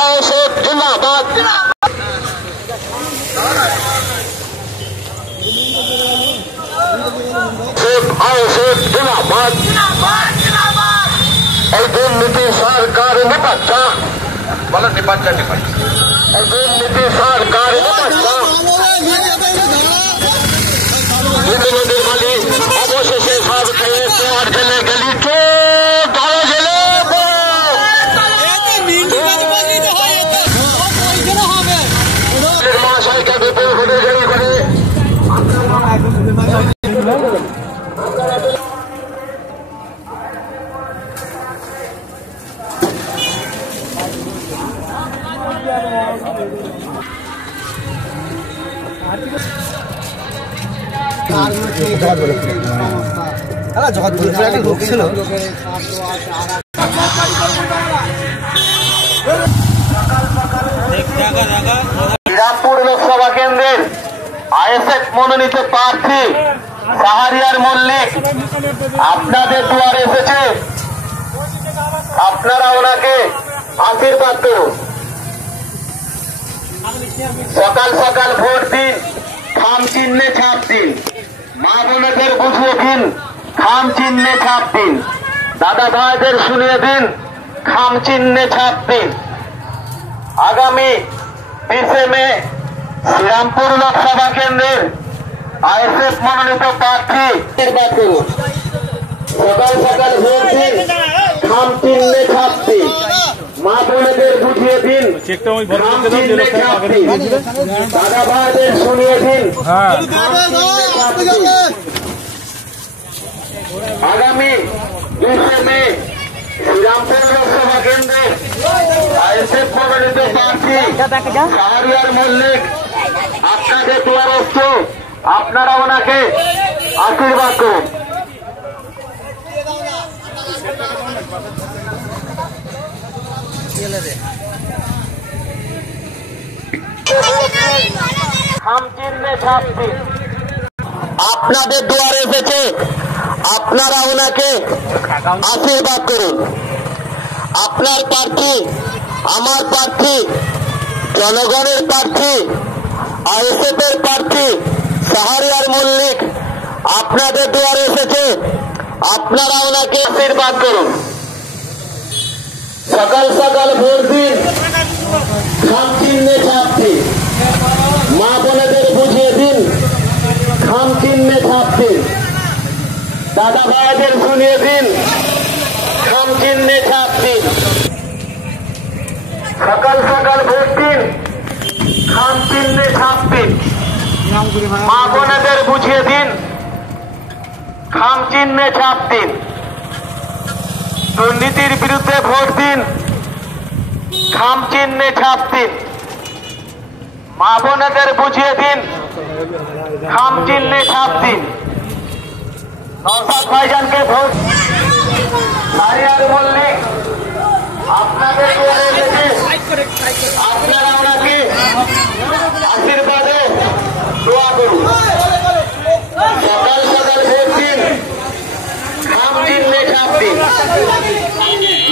ISF জিন্দাবাদ। ISF জিন্দাবাদ। এই দুর্নীতি সরকার নিপাচ্ছা, বলো নিপাচ্ছা নিপাচ্ছা, এই দুর্নীতি সরকার নিপাচ্ছা। দুর্নীতির মালিক অবশেষে সব খেয়ে তোমার জেলে গেলি চোখ ধরো জেলে মহাশয়কে বিপুল ভোটে জয়ী করে শ্রীরামপুর লোকসভা কেন্দ্রের আইএসএফ মনোনীত প্রার্থী শাহরিয়ার মল্লিক আপনাদের দুয়ারে এসেছে। আপনারা ওনাকে আশীর্বাদ করুন। সকাল সকাল ভোট দিন, খাম চিহ্নে ছাপ দিন। মা বোনেদের বুঝিয়ে দিন, খাম চিহ্নে ছাপ দিন। দাদা ভাইদের শুনিয়ে দিন, খাম চিহ্নে ছাপ দিন। আগামী 20 মে শ্রীরামপুর লোকসভা কেন্দ্রের আইএসএফ মনোনীত প্রার্থী নির্বাচন করুন। সকাল সকাল ভোট দিন, খাম চিহ্নে ছাপ দিন। মা বোনেদের বুঝিয়ে দিন, খাম চিহ্নে ছাপ দিন। দাদা ভাইদের শুনিয়ে দিন, খাম চিহ্নে ছাপ দিন। আগামী 20 মে শ্রীরামপুর লোকসভা কেন্দ্রে আইএসএফ মনোনীত প্রার্থী শাহরিয়ার মল্লিক আপনাদের দুয়ারস্থ। আপনারা ওনাকে আশীর্বাদ করুন। খাম চিহ্নে ছাপ দিন। আপনাদের দুয়ারে এসেছে, আপনারা ওনাকে আশীর্বাদ করুন। আপনার প্রার্থী, আমার প্রার্থী, জনগণের প্রার্থী, আইএসএফ এর প্রার্থী শাহরিয়ার মল্লিক আপনাদের দুয়ারে এসেছে, আপনারা ওনাকে আশীর্বাদ করুন। সকাল সকাল ভোট দিন, খাম চিহ্নে ছাপ দিন। মা বোনেদের বুঝিয়ে দিন, খাম চিহ্নে ছাপ দিন। দাদা ভাইদের শুনিয়ে দিন, খাম চিহ্নে ছাপ দিন। সকাল সকাল ভোট দিন, খাম চিহ্নে ছাপ দিন। মা বোনেদের বুঝিয়ে দিন, খাম চিহ্নে ছাপ দিন। দুর্নীতির বিরুদ্ধে ভোট দিন, খাম চিহ্নে ছাপ দিন। মা বোনেদের বুঝিয়ে দিন, খাম চিহ্নে ছাপ দিন। নওশাদ ভাইজানকে ভোট। শাহরিয়ার মল্লিক আপনাদের দুয়ারে এসেছে, আপনারা ওনাকে আশীর্বাদে দোয়া করুন। সকাল সকাল ভোট দিন, খাম চিহ্নে ছাপ দিন।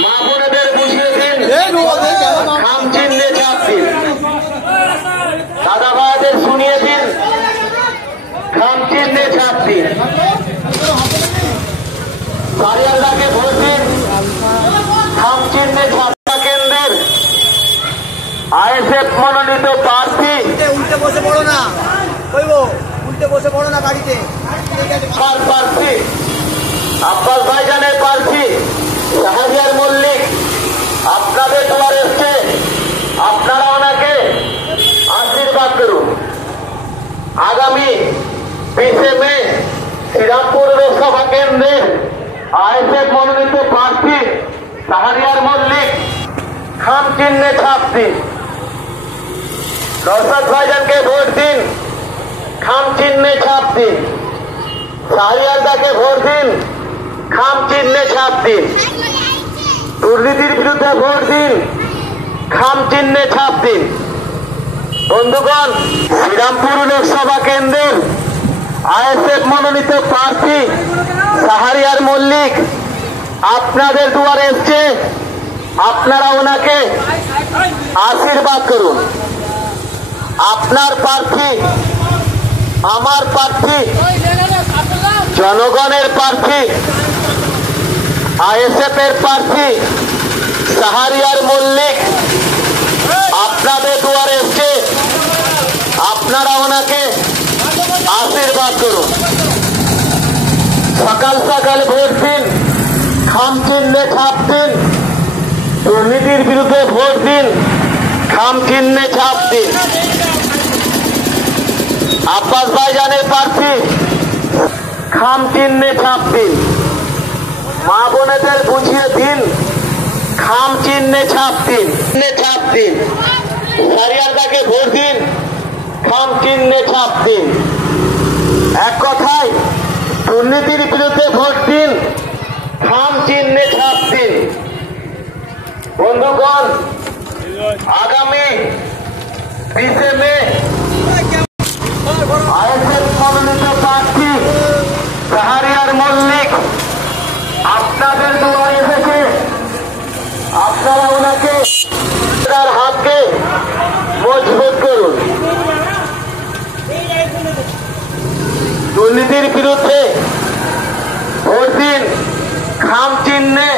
মা বোনেদের বুঝিয়ে দিন, খাম চিহ্নে ছাপ দিন। দাদা ভাইদের শুনিয়ে দিন, খাম চিহ্নে ছাপ দিন। শাহরিয়ারদাকে ভোট দিন, খাম চিহ্নে ছাপ। কেন্দ্রের আইএসএফ মনোনীত প্রার্থী উল্টে বসে পড়ো না, উল্টে বসে পড়ো না গাড়িতে। প্রার্থী আব্বাস ভাইজানের প্রার্থী শাহরিয়ার মল্লিক আপনাদের দুয়ারে এসছে, আপনারা ওনাকে আশীর্বাদ করুন। আগামী 20 মে শ্রীরামপুর লোকসভা কেন্দ্রের আইএসএফ মনোনীত প্রার্থী শাহরিয়ার মল্লিক খাম চিহ্নে ছাপ দিন। নওশাদ ভাইজানকে ভোট দিন, খাম চিহ্নে ছাপ দিন। শাহরিয়ারদাকে ভোট দিন, খাম চিহ্নে ছাপ দিন। দুর্নীতির বিরুদ্ধে ভোট দিন, খাম চিহ্নে ছাপ দিন। বন্ধুগণ, শ্রীরামপুর লোকসভা কেন্দ্রের আইএসএফ মনোনীত প্রার্থী শাহরিয়ার মল্লিক আপনাদের দুয়ারে এসছে, আপনারা ওনাকে আশীর্বাদ করুন। আপনার প্রার্থী, আমার প্রার্থী, জনগণের প্রার্থী, আইএসএফ এর প্রার্থী শাহরিয়ার মল্লিক আপনাদের দুয়ারে এসছে। আপনারা ওনাকে আশীর্বাদ করুন। সকাল সকাল ভোট দিন, খাম চিহ্নে ছাপ দিন। দুর্নীতির বিরুদ্ধে ভোট দিন, খাম চিহ্নে ছাপ দিন। আব্বাস ভাইজানের প্রার্থী, খাম চিহ্নে ছাপ দিন। মা বোনেদের বুঝিয়ে দিন, খাম চিহ্নে ছাপ দিন, ছাপ দিন। শাহরিয়ারদাকে ভোট দিন, খাম চিহ্নে ছাপ দিন। এক কথায় দুর্নীতির বিরুদ্ধে ভোট দিন, খাম চিহ্নে ছাপ দিন। বন্ধুগণ, আগামী 20 মে আইএসএফ মনোনীত প্রার্থী শাহরিয়ার মল্লিক আপনাদের দুয়ারে এসেছে। আপনারা ওনাকে তার হাতকে মজবুত করুন। দুর্নীতির বিরুদ্ধে ভোট দিন, খাম চিহ্নে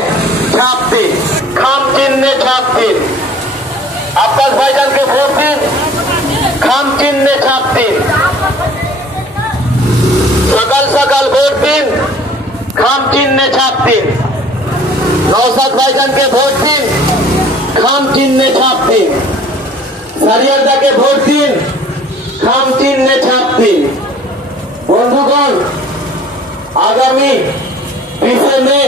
ছাপ দিন, খাম চিহ্নে ছাপ দিন। আব্বাস ভাইজানকে ভোট দিন, খাম চিহ্নে ছাপ দিন। সকাল সকাল ভোট দিন, খাম চিহ্নে ছাপ দিন। নওশাদ ভাইজানকে ভোট দিন, খাম চিহ্নে ছাপ দিন। শাহরিয়ারদাকে ভোট দিন, খাম চিহ্নে ছাপ দিন। বন্ধুগণ, আগামী 20 মে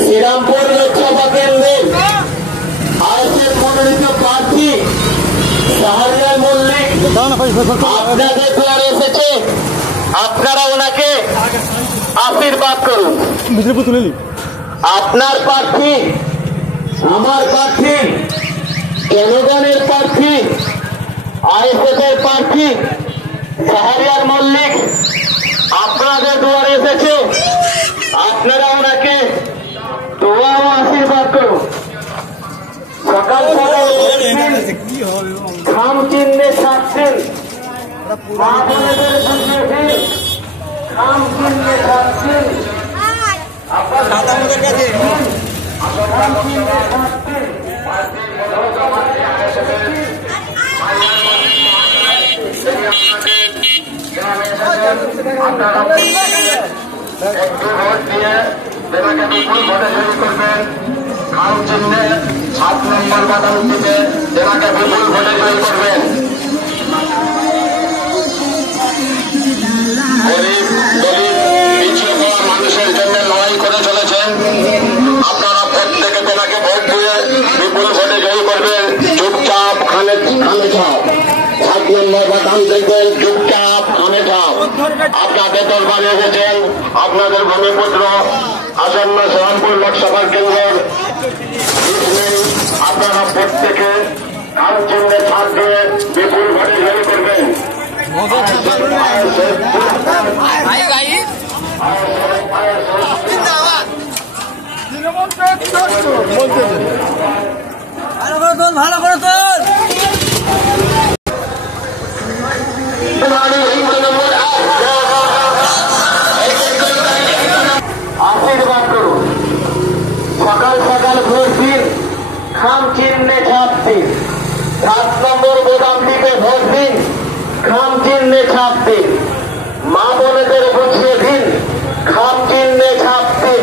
শ্রীরামপুর লোকসভা কেন্দ্রের আইএসএফ মনোনীত প্রার্থী শাহরিয়ার মল্লিক আপনাদের দুয়ারে এসেছে। আপনারা ওনাকে আশীর্বাদ করুন। আপনার প্রার্থী, আমার প্রার্থী, জনগণের প্রার্থী, আইএসএফ এর প্রার্থী শাহরিয়ার মল্লিক আপনাদের দুয়ারে এসেছে। আপনারা ওনাকে দোয়া ও আশীর্বাদ করুন। সকাল সকাল খাম চিহ্নে ছাপ দিন। মা বোনেদের বুঝিয়ে দিন, খাম চিহ্নে ছাপ দিন। আমাদের কাছে একটু ভোট দিয়ে যেটাকে বিপুল ভোটে জয়ী করবেন। খাম চিহ্নে 7 নম্বর বাদাম দিতে যেটাকে বিপুল ভোটে জয়ী করবেন। গরিব দলিত পিছিয়ে পড়া মানুষের জন্য লড়াই করে চলেছেন। আপনারা প্রত্যেকে তেনাকে ভোট দিয়ে বিপুল ভোটে জয়ী করবেন। চুপচাপ খানে ছাপ 7 নম্বর বাদাম দেখবেন। চুপচাপ খানে ছাপ। আপনাদের দরবারে এসেছেন আপনাদের ভূমিপুত্র আসন্ন শ্রীরামপুর লোকসভা কেন্দ্রের। আপনারা প্রত্যেকে খাম চিহ্নে ছাপ দিয়ে বিপুল ভোটে জয়ী করবেন। ভালো করে তোল। আশীর্বাদ করুন। সকাল সকাল ভোট দিন, খাম চিহ্নে ছাপ দিন। 7 নম্বর বোতাম টিপে ভোট দিন, খাম চিহ্নে ছাপ দিন। মা বোনেদের বুঝিয়ে দিন, খাম চিহ্নে ছাপ দিন।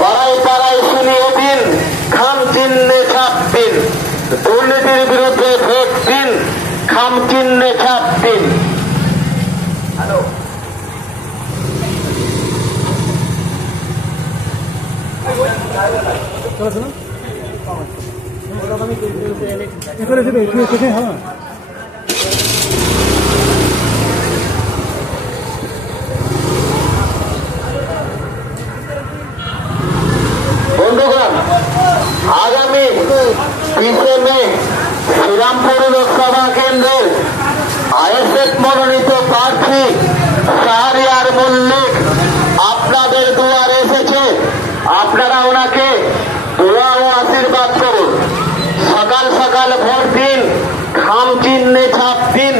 পাড়ায় পাড়ায় শুনিয়ে দিন, খাম চিহ্নে ছাপ দিন। দুর্নীতির বিরুদ্ধে ভোট দিন, খাম চিহ্নে ছাপ দিন। হ্যালো, বন্ধুগণ, আগামী 20 মে শ্রীরামপুর লোকসভা কেন্দ্রের আইএসএফ মনোনীত প্রার্থী শাহরিয়ার মল্লিক আপনাদের দুয়ারে এসেছে। আপনারা ওনাকে দোয়া ও আশীর্বাদ সকাল ভোট দিন, খাম চিহ্নে ছাপ দিন।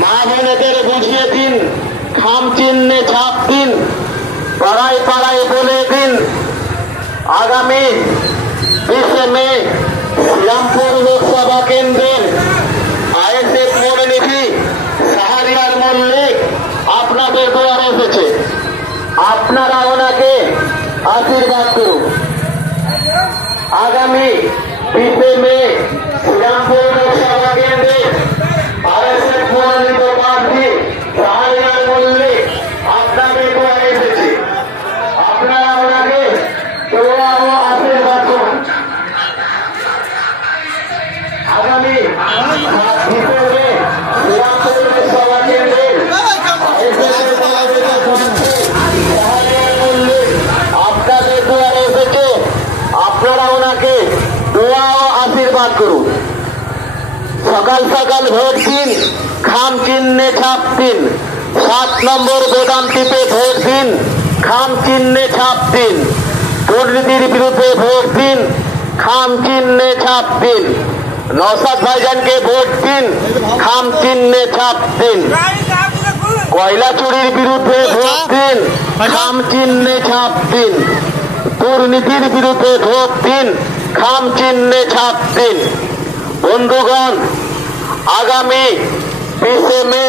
মা বোনেদের বুঝিয়ে দিন, খাম চিহ্নে ছাপ দিন। পাড়ায় পাড়ায় বলে দিন, আগামী 20 মে শ্রীরামপুর লোকসভা কেন্দ্রের আইএসএফ মনোনীত শাহরিয়ার মল্লিক আপনাদের দুয়ারে এসেছে। আপনারা ওনাকে আশীর্বাদ করুন। আগামী 20 মে শ্রীরামপুর লোকসভা কেন্দ্রে আইএসএফ মনোনীত প্রার্থী শাহরিয়ার মল্লিক আপনাদের দুয়ারে এসেছে। আপনারা ওনাকে দোয়া ও আশীর্বাদ করুন। আগামী 20 মে শ্রীরামপুর লোকসভা কেন্দ্রে আপনাদের দুয়ারে এসেছে। আপনারা ওনাকে দোয়া ও আশীর্বাদ করুন। সকাল সকাল ভোট দিন, খাম চিহ্নে ছাপ দিন। 7 নম্বর বোতাম টিপে ভোট দিন, খাম চিহ্নে ছাপ দিন। দুর্নীতির বিরুদ্ধে ভোট দিন, খাম চিহ্নে ছাপ দিন। নওশাদ ভাইজানকে ভোট দিন, খাম চিহ্নে ছাপ দিন। কয়লা চুরির বিরুদ্ধে ভোট দিন, খাম চিহ্নে ছাপ দিন। দুর্নীতির বিরুদ্ধে ভোট দিন, খাম চিহ্নে ছাপ দিন। বন্ধুগণ, আগামী 20 মে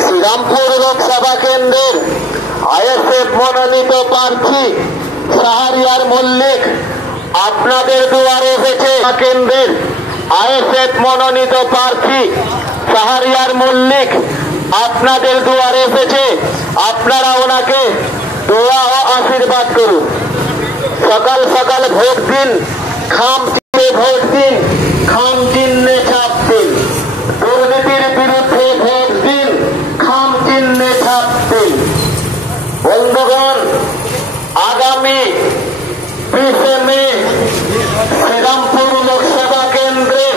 শ্রীরামপুর লোকসভা কেন্দ্রের আইএসএফ মনোনীত প্রার্থী শাহরিয়ার মল্লিক আপনাদের দুয়ারে এসেছে। কেন্দ্রের আইএসএফ মনোনীত প্রার্থী শাহরিয়ার মল্লিক আপনাদের দুয়ারে এসেছে। আপনারা ওনাকে দোয়া ও আশীর্বাদ করুন। সকাল সকাল ভোট দিন, খাম চিহ্নে ভোট দিন, খাম চিহ্নে ছাপ দিন। দুর্নীতির বিরুদ্ধে ভোট দিন, খাম চিহ্নে ছাপ দিন। বন্ধুগণ, আগামী 20 মে শ্রীরামপুর লোকসভা কেন্দ্রের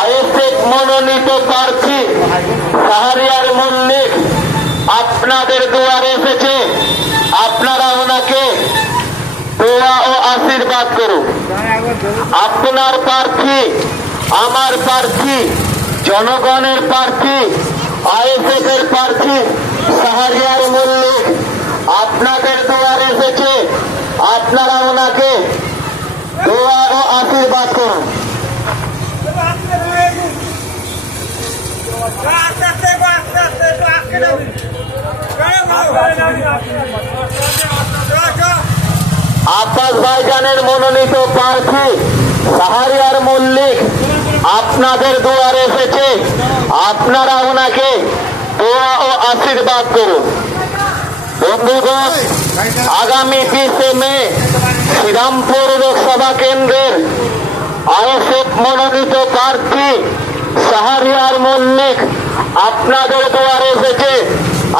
আইএসএফ মনোনীত প্রার্থী শাহরিয়ার মল্লিক আপনাদের দুয়ারে এসেছে। আপনারা ওনাকে দোয়া ও আশীর্বাদ করুন। আপনার প্রার্থী, আমার প্রার্থী, জনগণের প্রার্থী, আইএসএফ এর প্রার্থী শাহরিয়ার মল্লিক আপনাদের দুয়ারে এসেছে। আপনারা ওনাকে দোয়া ও আশীর্বাদ করুন। আব্বাস ভাইজানের মনোনীত প্রার্থী শাহরিয়ার মল্লিক আপনাদের দুয়ারে এসেছে। আপনারা ওনাকে দোয়া ও আশীর্বাদ করুন। বন্ধুগণ, আগামী 20 মে শ্রীরামপুর লোকসভা কেন্দ্রের আইএসএফ মনোনীত প্রার্থী শাহরিয়ার মল্লিক আপনাদের দুয়ারে এসেছে।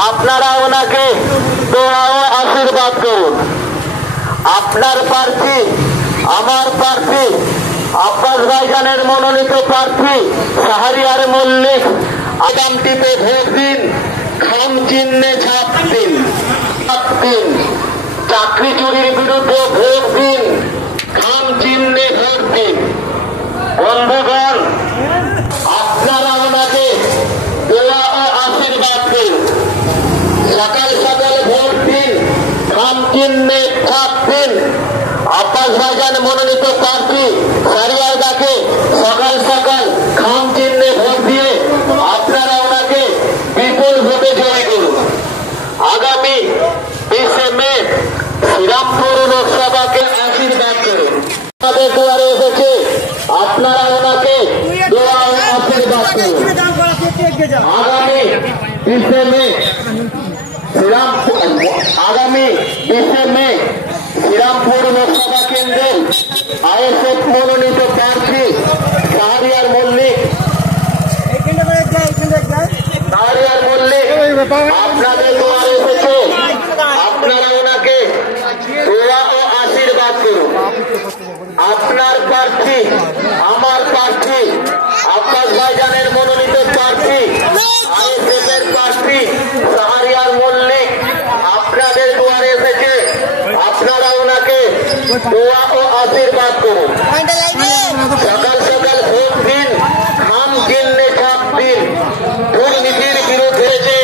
আপনারা ওনাকে দোয়া ও আশীর্বাদ করুন। আপনার প্রার্থী, আমার প্রার্থী, আব্বাস ভাইজানের মনোনীত প্রার্থী শাহরিয়ার মল্লিক আগাম টিপে ভোট দিন, খাম চিহ্নে ছাপ দিন। চাকরি চুরির বিরুদ্ধে ভোট দিন, খাম চিহ্নে ভোট দিন। বন্ধুগণ, আপনারা ওনাকে দোয়া ও আশীর্বাদ দিন। সকাল সকাল ভোট দিন, খাম চিহ্নে ছাপ দিন। আব্বাস ভাইজান মনোনীত প্রার্থী শাহরিয়ার দাকে সকাল সকাল খাম চিহ্নে ভোট দিয়ে আপনারা ওনাকে বিপুল ভোটে জয় করুন। আগামী 20 মে শ্রীরামপুর লোকসভাকে আশীর্বাদ করুন। আমাদের দুয়ারে এসেছে। আপনারা ওনাকে দোয়া ও আশীর্বাদ করুন। আগামী 20 মে শ্রীরামপুর লোকসভা কেন্দ্রের আইএসএফ মনোনীত প্রার্থী শাহরিয়ার মল্লিক আপনাদের দুয়ারে এসেছে। আপনারা ওনাকে দোয়া ও আশীর্বাদ করুন। আপনার প্রার্থী, আমার প্রার্থী, আব্বাস ভাইজানের মনোনীত প্রার্থী আইএসএফ এর প্রার্থী শাহরিয়ার মল্লিক আপনাদের দুয়ারে এসেছে। আপনারা ওনাকে দোয়া ও আশীর্বাদ করুন। সকাল সকাল ভোট দিন, খাম চিহ্নে ছাপ দিন। দুর্নীতির বিরুদ্ধে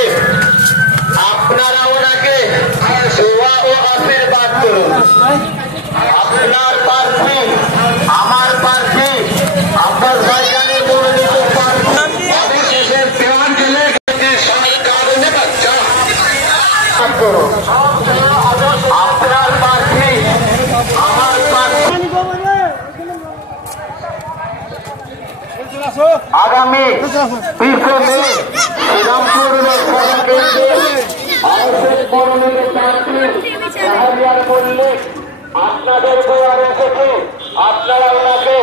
আপনারা ওনাকে দোয়া ও আশীর্বাদ করুন। আপনার প্রার্থী, আমার প্রার্থী, আপনার ভাইজানের মনোনীত প্রার্থী অবশেষে দেওয়ান গেলে সরকার বাচ্চা করুন। আপনার প্রার্থী, আমার প্রার্থী আগামী 20 মে শ্রীরামপুর লোকসভা কেন্দ্রে আইএসএফ মনোনীত প্রার্থী শাহরিয়ার মল্লিক আপনাদের দোয়া রেখেছে। আপনারা ওনাকে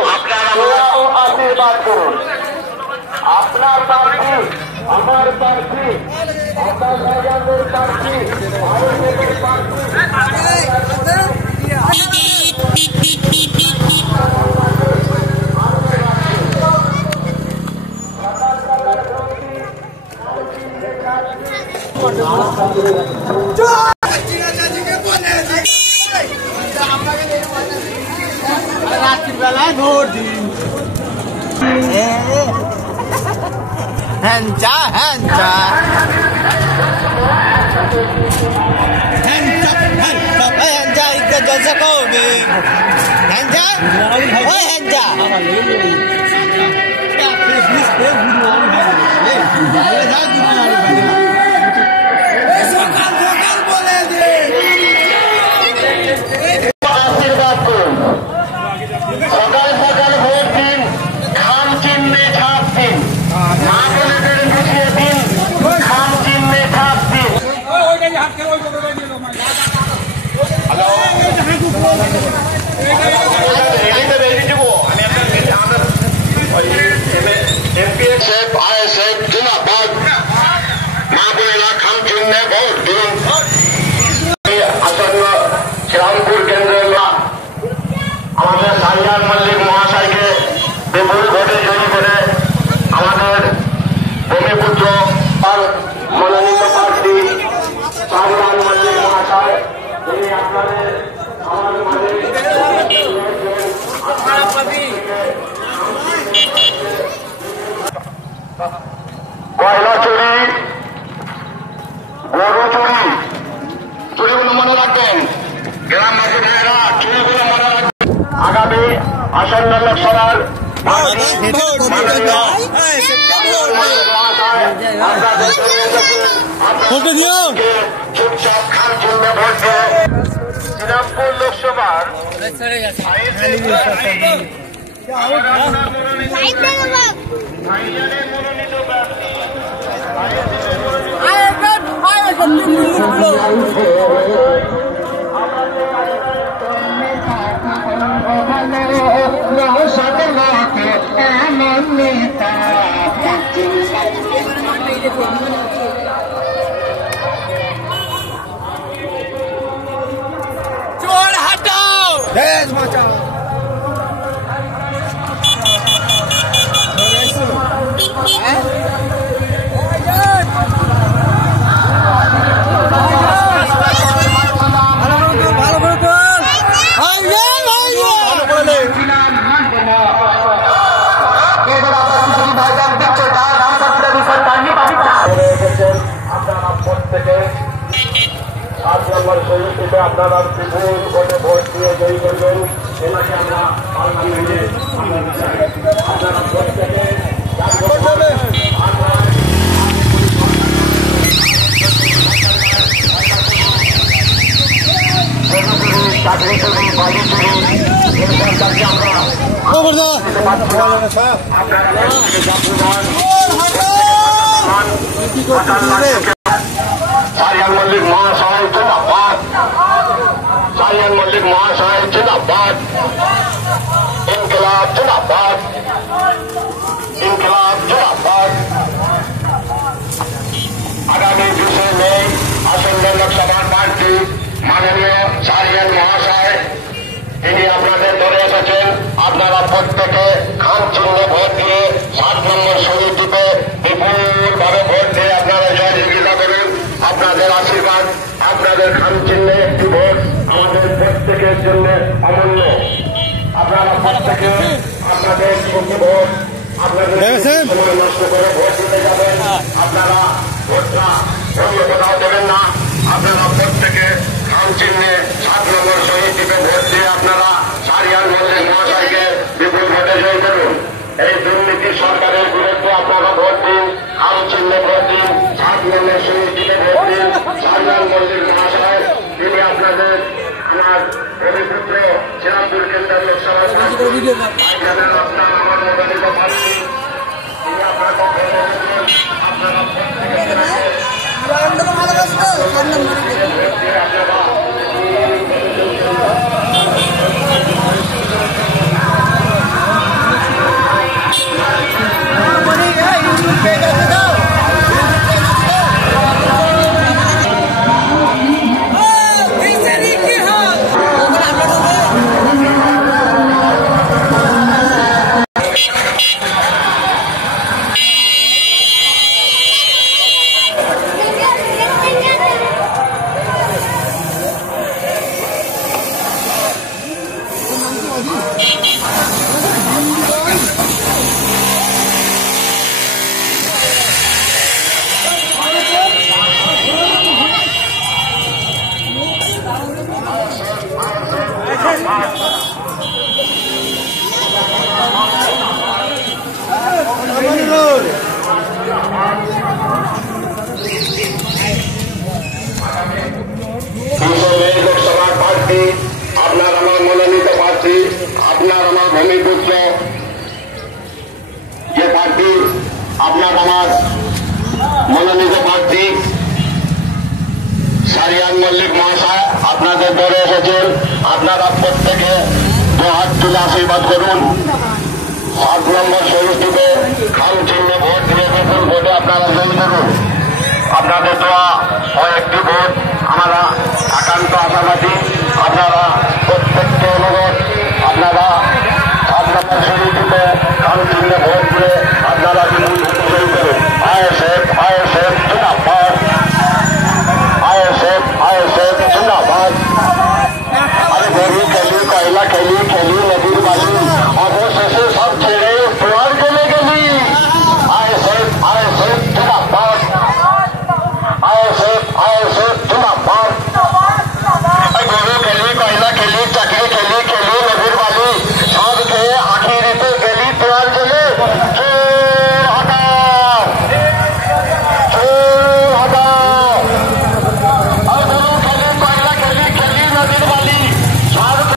দোয়া ও আশীর্বাদ করুন। আপনার প্রার্থী, আমার প্রার্থী, আপনার ভাইজানদের প্রার্থী, আইএসএফের প্রার্থী রাত্রিবেলায় ভোট দিন। হ্যাঞ্চা হ্যাঞ্চা হ্যাঞ্চা ইকে জলসা কবে হ্যাঞ্চা ওই হ্যাঞ্চা আশীর্বাদ করুন। সকাল সকাল ভোট দিন, খাম চিহ্নে ছাপ দিন। মা বোনেদের বুঝিয়ে দিন, খাম চিহ্নে ছাপ দিন। আইএসএফ জিন্দাবাদ। মা বোনেরা খাম চিহ্নে ভোট দিন। আসন্ন শ্রীরামপুর কেন্দ্রের আমাদের শাহরিয়ার মল্লিক মহাশয়কে বিপুল ভোটে জয়ী করে আমাদের ভূমিপুত্র মনোনীত প্রার্থী শাহরিয়ার মল্লিক মহাশয় তিনি আপনাদের আমাদের মাঝে কয়লা চুরি, গরু চুরি, চুরিগুলো মনে রাখবেন। গ্রামবাসী ভাইয়েরা চুরিগুলো মনে রাখবেন। আগামী আসন্ন লোকসভার চুপচাপ খান চিহ্ন ভোট দিয়ে শ্রীরামপুর লোকসভার মনোনীত প্রার্থী চোর হাটাও দেশ বাঁচাও। আপনারা প্রত্যেকে 7 নম্বর শহীদকে আপনারা বিপুল ভোটে ভোট দিয়ে জয়ী করবেন। এনাকে আমরা পার্লামেন্টে আপনারা প্রত্যেকে চাকরি চুরি, বাড়ি চুরি এই সরকারকে আমরা শাহরিয়ার মল্লিক মহাশয় জিন্দাবাদ। শাহরিয়ার মল্লিক মহাশয় জিন্দাবাদ। ইনকিলাব জিন্দাবাদ। ইনকিলাব জিন্দাবাদ। আগামী 20 মে আসন্ন লোকসভার প্রার্থী মাননীয় শাহরিয়ার মহাশয় তিনি আপনাদের ধরে এসেছেন। আপনারা প্রত্যেকে খাম চিহ্নে ভোট দিয়ে 7 নম্বর শহীদ দ্বীপে বিপুলভাবে ভোট দিয়ে আপনারা জয়যোগিতা করুন। আপনাদের আশীর্বাদ, আপনাদের খাম চিহ্নে একটি ভোট আমাদের প্রত্যেকে শহীদের জন্য অমূল্য। আপনারা প্রত্যেকে আপনাদের ভোট আপনাদের সময় নষ্ট করে ভোট দিতে যাবেন। আপনারা ভোটটা অন্য কোথাও দেবেন না। আপনারা প্রত্যেকে খাম চিহ্নে 7 নম্বর শহীদ দ্বীপে ভোট দিয়ে আপনারা শাহরিয়ার মল্লিক মহাশয়কে বিপুল ভোটে জয় করুন। এই দুর্নীতি সরকারের বিরুদ্ধে আপনারা ভোট দিন, খাম চিহ্নে ভোট দিন, 7 নম্বর শহীদ দ্বীপে ভোট দিন। শাহরিয়ার মল্লিক মহাশয় তিনি আপনাদের আমার পবিত্র শ্রীরামপুর কেন্দ্রের লোকসভা আপনার আমার মনোনীত প্রার্থী তিনি আপনারা লোকসভার প্রার্থী আপনার আমার মনোনীত প্রার্থী আপনার আমার ভূমিপুত্র যে প্রার্থী আপনার আমার মনোনীত প্রার্থী শাহরিয়ার মল্লিক মহাশয় আপনাদের দলে এসেছেন। আপনারা প্রত্যেকে হাত তুলে আশীর্বাদ করুন। 7 নম্বর শহীদ দ্বীপে খাম চিহ্নে ভোট দিয়ে বিপুল ভোটে আপনারা জয়ী করুন। আপনাদের দোয়া ও একটি ভোট আমরা একান্ত আশাবাদী। আপনারা প্রত্যেককে অনুরোধ আপনারা 7 নম্বর শহীদ দ্বীপে